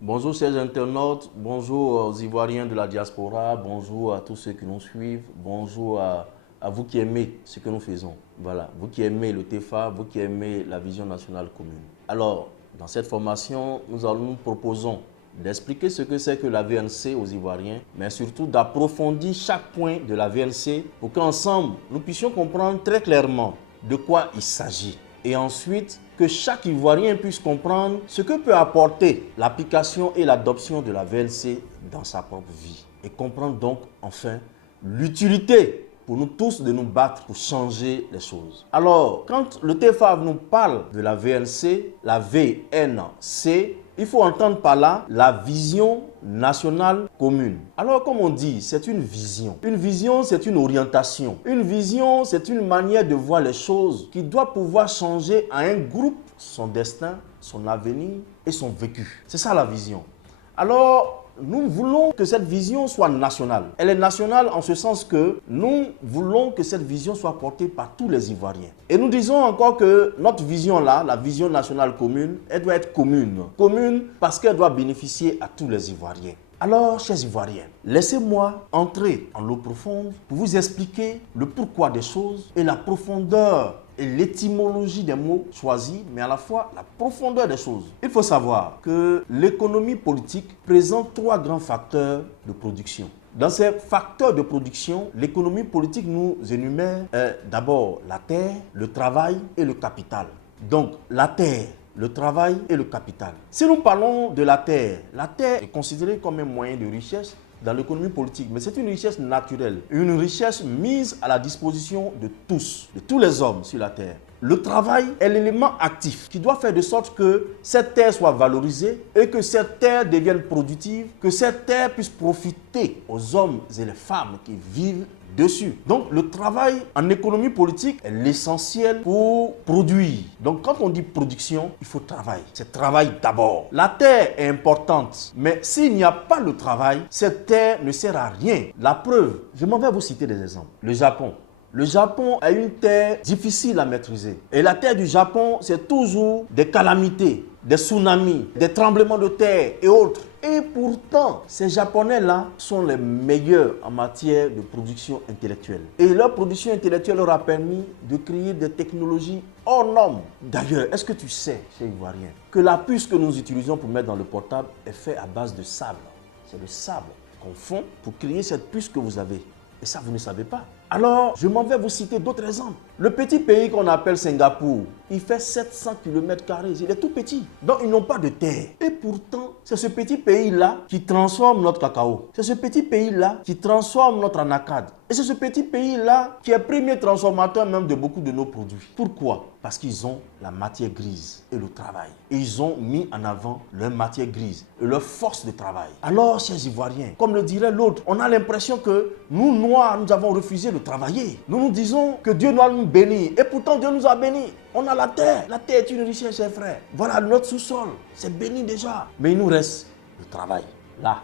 Bonjour chers internautes, bonjour aux Ivoiriens de la diaspora, bonjour à tous ceux qui nous suivent, bonjour à vous qui aimez ce que nous faisons. Voilà, vous qui aimez le TEFA, vous qui aimez la vision nationale commune. Alors, dans cette formation, nous proposons d'expliquer ce que c'est que la VNC aux Ivoiriens, mais surtout d'approfondir chaque point de la VNC pour qu'ensemble, nous puissions comprendre très clairement de quoi il s'agit. Et ensuite, que chaque Ivoirien puisse comprendre ce que peut apporter l'application et l'adoption de la VNC dans sa propre vie. Et comprendre donc, enfin, l'utilité pour nous tous de nous battre pour changer les choses. Alors, quand le TEFA nous parle de la VNC, la VNC, il faut entendre par là la vision nationale commune. Alors, comme on dit, c'est une vision. Une vision, c'est une orientation. Une vision, c'est une manière de voir les choses qui doit pouvoir changer à un groupe son destin, son avenir et son vécu. C'est ça la vision. Alors, nous voulons que cette vision soit nationale. Elle est nationale en ce sens que nous voulons que cette vision soit portée par tous les Ivoiriens. Et nous disons encore que notre vision-là, la vision nationale commune, elle doit être commune. Commune parce qu'elle doit bénéficier à tous les Ivoiriens. Alors, chers Ivoiriens, laissez-moi entrer en l'eau profonde pour vous expliquer le pourquoi des choses et la profondeur et l'étymologie des mots choisis, mais à la fois la profondeur des choses. Il faut savoir que l'économie politique présente trois grands facteurs de production. Dans ces facteurs de production, l'économie politique nous énumère d'abord la terre, le travail et le capital. Donc, la terre, le travail et le capital. Si nous parlons de la terre est considérée comme un moyen de richesse dans l'économie politique, mais c'est une richesse naturelle, une richesse mise à la disposition de tous les hommes sur la terre. Le travail est l'élément actif qui doit faire de sorte que cette terre soit valorisée et que cette terre devienne productive, que cette terre puisse profiter aux hommes et les femmes qui vivent dessus. Donc le travail en économie politique est l'essentiel pour produire. Donc quand on dit production, il faut travail. C'est travail d'abord. La terre est importante, mais s'il n'y a pas le travail, cette terre ne sert à rien. La preuve, je m'en vais vous citer des exemples. Le Japon. Le Japon a une terre difficile à maîtriser. Et la terre du Japon, c'est toujours des calamités, des tsunamis, des tremblements de terre et autres. Et pourtant, ces Japonais-là sont les meilleurs en matière de production intellectuelle. Et leur production intellectuelle leur a permis de créer des technologies hors normes. D'ailleurs, est-ce que tu sais, chez Ivoirien, que la puce que nous utilisons pour mettre dans le portable est faite à base de sable? C'est le sable qu'on fond pour créer cette puce que vous avez. Et ça, vous ne savez pas. Alors, je m'en vais vous citer d'autres exemples. Le petit pays qu'on appelle Singapour, il fait 700 km². Il est tout petit. Donc, ils n'ont pas de terre. Et pourtant, c'est ce petit pays-là qui transforme notre cacao. C'est ce petit pays-là qui transforme notre anacarde. Et c'est ce petit pays-là qui est premier transformateur même de beaucoup de nos produits. Pourquoi? Parce qu'ils ont la matière grise et le travail. Et ils ont mis en avant leur matière grise et leur force de travail. Alors, chers Ivoiriens, comme le dirait l'autre, on a l'impression que nous, Noirs, nous avons refusé de travailler. Nous nous disons que Dieu doit nous bénir. Et pourtant, Dieu nous a bénis. On a la terre. La terre est une richesse, chers frères. Voilà notre sous-sol. C'est béni déjà. Mais il nous reste le travail. Là,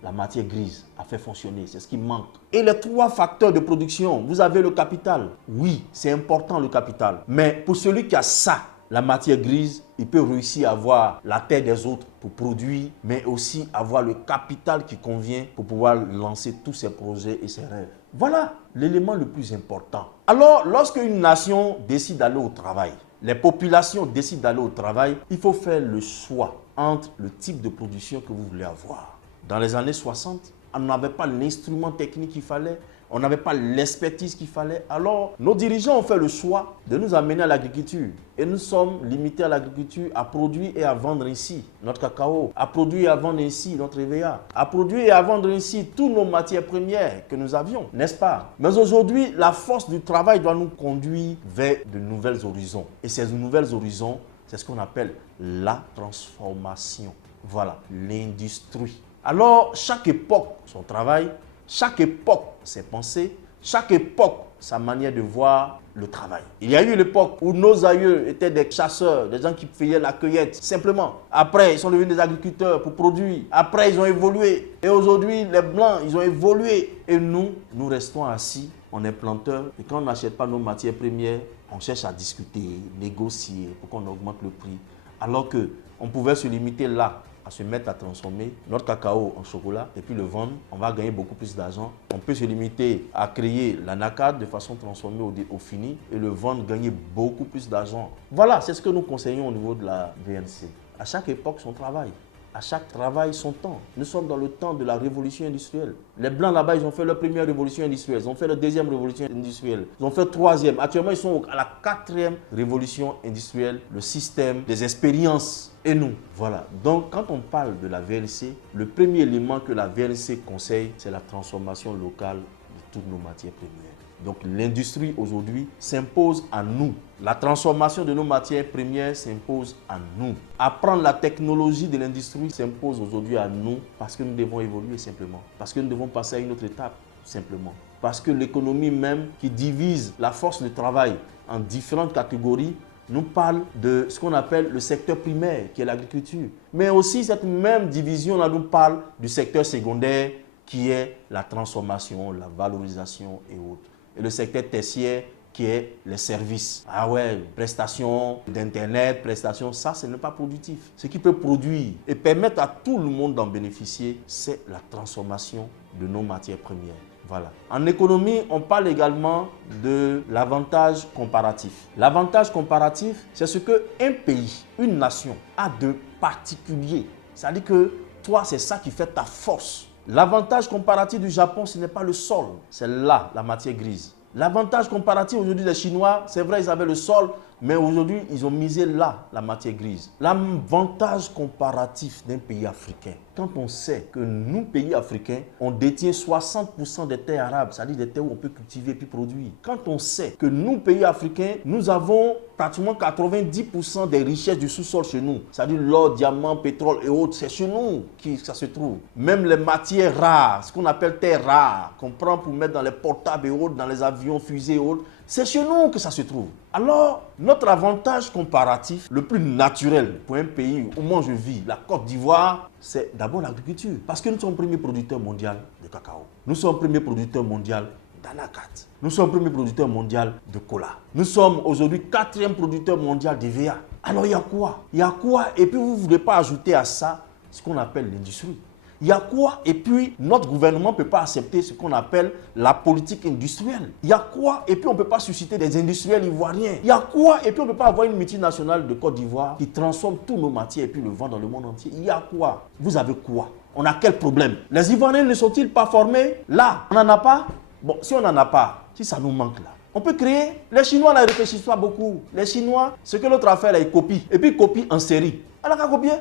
la matière grise a fait fonctionner. C'est ce qui manque. Et les trois facteurs de production, vous avez le capital. Oui, c'est important le capital. Mais pour celui qui a ça, la matière grise, il peut réussir à avoir la terre des autres pour produire, mais aussi avoir le capital qui convient pour pouvoir lancer tous ses projets et ses rêves. Voilà l'élément le plus important. Alors, lorsque une nation décide d'aller au travail, les populations décident d'aller au travail, il faut faire le choix entre le type de production que vous voulez avoir. Dans les années 60, on n'avait pas l'instrument technique qu'il fallait, on n'avait pas l'expertise qu'il fallait. Alors, nos dirigeants ont fait le choix de nous amener à l'agriculture. Et nous sommes limités à l'agriculture, à produire et à vendre ici notre cacao, à produire et à vendre ici notre EVA, à produire et à vendre ici toutes nos matières premières que nous avions, n'est-ce pas? Mais aujourd'hui, la force du travail doit nous conduire vers de nouvelles horizons. Et ces nouvelles horizons, c'est ce qu'on appelle la transformation. Voilà, l'industrie. Alors, chaque époque, son travail, chaque époque, ses pensées, Chaque époque, sa manière de voir le travail. Il y a eu l'époque où nos aïeux étaient des chasseurs, des gens qui faisaient la cueillette, simplement. Après, ils sont devenus des agriculteurs pour produire. Après, ils ont évolué. Et aujourd'hui, les Blancs, ils ont évolué. Et nous restons assis, on est planteurs. Et quand on n'achète pas nos matières premières, on cherche à discuter, négocier pour qu'on augmente le prix. Alors qu'on pouvait se limiter là, à se mettre à transformer notre cacao en chocolat et puis le vendre, on va gagner beaucoup plus d'argent. On peut se limiter à créer l'anacarde de façon transformée au fini et le vendre, gagner beaucoup plus d'argent. Voilà, c'est ce que nous conseillons au niveau de la VNC. À chaque époque, son travail. À chaque travail, son temps. Nous sommes dans le temps de la révolution industrielle. Les Blancs là-bas, ils ont fait leur première révolution industrielle. Ils ont fait leur deuxième révolution industrielle. Ils ont fait troisième. Actuellement, ils sont à la quatrième révolution industrielle. Le système, des expériences et nous. Voilà. Donc, quand on parle de la VLC, le premier élément que la VLC conseille, c'est la transformation locale de toutes nos matières premières. Donc l'industrie aujourd'hui s'impose à nous. La transformation de nos matières premières s'impose à nous. Apprendre la technologie de l'industrie s'impose aujourd'hui à nous parce que nous devons évoluer simplement. Parce que nous devons passer à une autre étape simplement. Parce que l'économie même qui divise la force de travail en différentes catégories nous parle de ce qu'on appelle le secteur primaire qui est l'agriculture. Mais aussi cette même division-là nous parle du secteur secondaire qui est la transformation, la valorisation et autres. Et le secteur tertiaire qui est les services. Ah ouais, prestations d'internet, prestations, ça ce n'est pas productif. Ce qui peut produire et permettre à tout le monde d'en bénéficier, c'est la transformation de nos matières premières. Voilà. En économie, on parle également de l'avantage comparatif. L'avantage comparatif, c'est ce qu'un pays, une nation a de particulier. C'est-à-dire que toi, c'est ça qui fait ta force. L'avantage comparatif du Japon, ce n'est pas le sol, c'est là la matière grise. L'avantage comparatif aujourd'hui des Chinois, c'est vrai, ils avaient le sol, mais aujourd'hui, ils ont misé là la matière grise. L'avantage comparatif d'un pays africain, quand on sait que nous, pays africains, on détient 60% des terres arables, c'est-à-dire des terres où on peut cultiver et puis produire. Quand on sait que nous, pays africains, nous avons pratiquement 90% des richesses du sous-sol chez nous, c'est-à-dire l'or, diamant, pétrole et autres, c'est chez nous que ça se trouve. Même les matières rares, ce qu'on appelle terres rares, qu'on prend pour mettre dans les portables et autres, dans les avions, fusées et autres, c'est chez nous que ça se trouve. Alors, notre avantage comparatif, le plus naturel pour un pays où moi je vis, la Côte d'Ivoire, c'est d'abord l'agriculture. Parce que nous sommes le premier producteur mondial de cacao. Nous sommes le premier producteur mondial d'anacarde. Nous sommes le premier producteur mondial de cola. Nous sommes aujourd'hui quatrième producteur mondial d'EVA. Alors, il y a quoi? Il y a quoi? Et puis, vous ne voulez pas ajouter à ça ce qu'on appelle l'industrie. Il y a quoi? Et puis, notre gouvernement ne peut pas accepter ce qu'on appelle la politique industrielle. Il y a quoi? Et puis, on ne peut pas susciter des industriels ivoiriens. Il y a quoi? Et puis, on ne peut pas avoir une multinationale de Côte d'Ivoire qui transforme tous nos matières et puis le vend dans le monde entier. Il y a quoi? Vous avez quoi? On a quel problème? Les Ivoiriens ne sont-ils pas formés? Là, on n'en a pas? Bon, si on n'en a pas, si ça nous manque là, on peut créer. Les Chinois ne réfléchissent pas beaucoup. Les Chinois, ce que l'autre a fait là, ils copient. Et puis, ils copient en série. Alors, qu'à copier?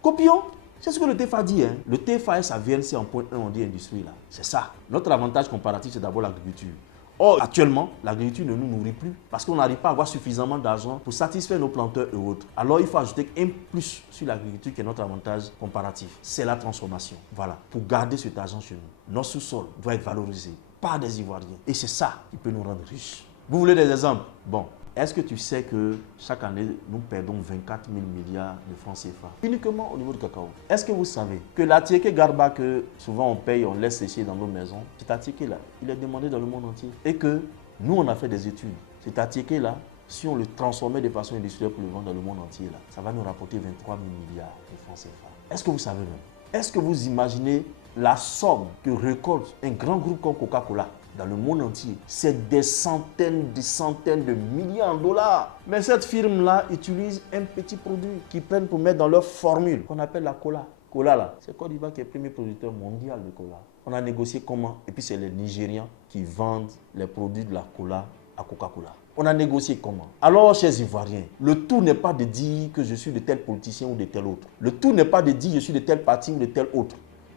Copions. C'est ce que le TFA dit. Hein. Le TFA est sa VNC en point 1, on dit industrie là. C'est ça. Notre avantage comparatif, c'est d'abord l'agriculture. Or, actuellement, l'agriculture ne nous nourrit plus parce qu'on n'arrive pas à avoir suffisamment d'argent pour satisfaire nos planteurs et autres. Alors, il faut ajouter un plus sur l'agriculture qui est notre avantage comparatif. C'est la transformation. Voilà. Pour garder cet argent chez nous, notre sous-sol doit être valorisé par des Ivoiriens. Et c'est ça qui peut nous rendre riches. Vous voulez des exemples? Bon. Est-ce que tu sais que chaque année, nous perdons 24 000 milliards de francs CFA uniquement au niveau du cacao? Est-ce que vous savez que l'attiéké garba que souvent on paye, on laisse sécher dans nos maisons, cet attiéké-là, il est demandé dans le monde entier. Et que nous, on a fait des études. Cet attiéké-là, si on le transformait de façon industrielle pour le vendre dans le monde entier, là, ça va nous rapporter 23 000 milliards de francs CFA. Est-ce que vous savez même? Est-ce que vous imaginez la somme que récolte un grand groupe comme Coca-Cola dans le monde entier? C'est des centaines de milliards de dollars. Mais cette firme-là utilise un petit produit qu'ils prennent pour mettre dans leur formule qu'on appelle la cola. Cola là, c'est Côte d'Ivoire qui est le premier producteur mondial de cola. On a négocié comment? Et puis c'est les Nigérians qui vendent les produits de la cola à Coca-Cola. On a négocié comment? Alors, chers Ivoiriens, le tout n'est pas de dire que je suis de tel politicien ou de tel autre. Le tout n'est pas de dire que je suis de tel parti ou de tel autre.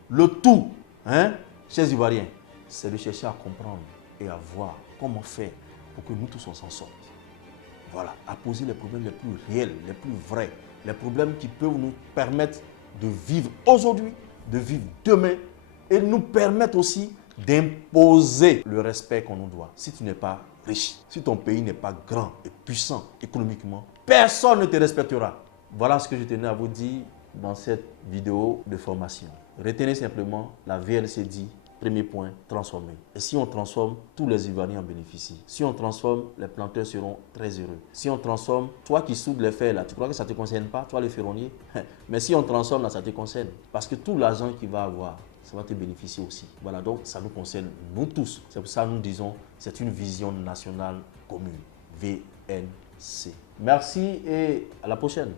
Le tout, chers Ivoiriens, c'est de chercher à comprendre et à voir comment faire pour que nous tous on s'en sorte. Voilà, à poser les problèmes les plus réels, les plus vrais, les problèmes qui peuvent nous permettre de vivre aujourd'hui, de vivre demain et nous permettre aussi d'imposer le respect qu'on nous doit. Si tu n'es pas riche, si ton pays n'est pas grand et puissant économiquement, personne ne te respectera. Voilà ce que je tenais à vous dire dans cette vidéo de formation. Retenez simplement, la VLC dit, premier point, transformer. Et si on transforme, tous les Ivoiriens en bénéficient. Si on transforme, les planteurs seront très heureux. Si on transforme, toi qui soudes les fers là, tu crois que ça ne te concerne pas, toi les ferronniers? Mais si on transforme là, ça te concerne. Parce que tout l'argent qu'il va avoir, ça va te bénéficier aussi. Voilà, donc ça nous concerne, nous tous. C'est pour ça que nous disons, c'est une vision nationale commune. VNC. Merci et à la prochaine.